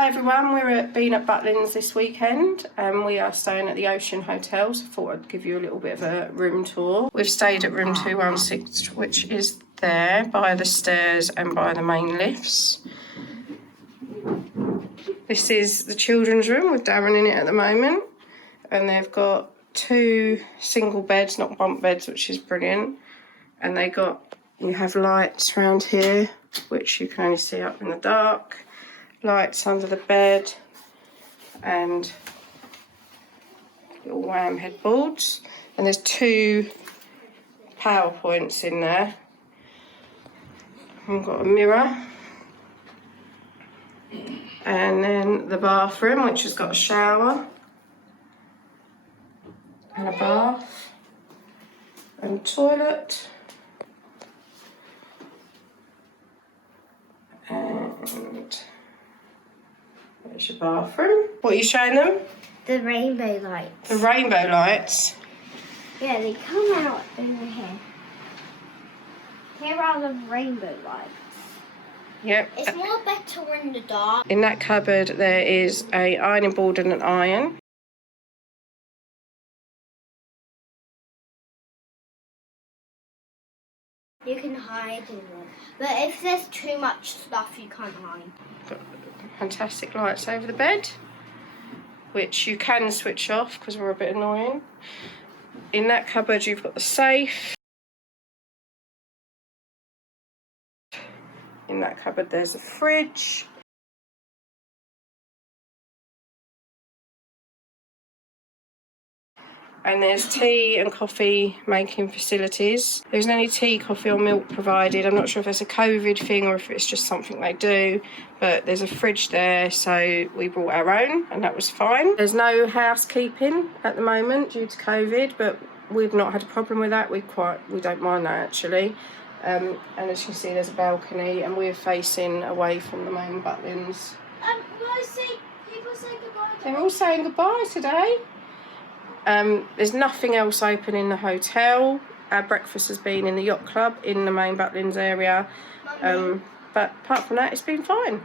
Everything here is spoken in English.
Hi everyone, been at Butlins this weekend and we are staying at the Ocean Hotel, so I thought I'd give you a little bit of a room tour. We've stayed at room 216, which is there by the stairs and by the main lifts. This is the children's room with Darren in it at the moment, and they've got 2 single beds, not bunk beds, which is brilliant. And you have lights around here, which you can only see up in the dark. Lights under the bed and little WAM headboards. And there's 2 power points in there. I've got a mirror. And then the bathroom, which has got a shower and a bath and toilet. And there's your bathroom. What are you showing them? The rainbow lights. The rainbow lights? Yeah, they come out over here. Here are the rainbow lights. Yep. It's more better in the dark. In that cupboard there is a ironing board and an iron. You can hide in them. But if there's too much stuff, you can't hide. Got fantastic lights over the bed, which you can switch off because we're a bit annoying. In that cupboard you've got the safe. In that cupboard there's a fridge. And there's tea and coffee making facilities. There isn't any tea, coffee or milk provided. I'm not sure if it's a COVID thing or if it's just something they do, but there's a fridge there, so we brought our own and that was fine. There's no housekeeping at the moment due to COVID, but we've not had a problem with that. We don't mind that actually. And as you can see, there's a balcony and we're facing away from the main Butlins. People say goodbye. They're all saying goodbye today. There's nothing else open in the hotel. Our breakfast has been in the yacht club in the main Butlins area. But apart from that, it's been fine.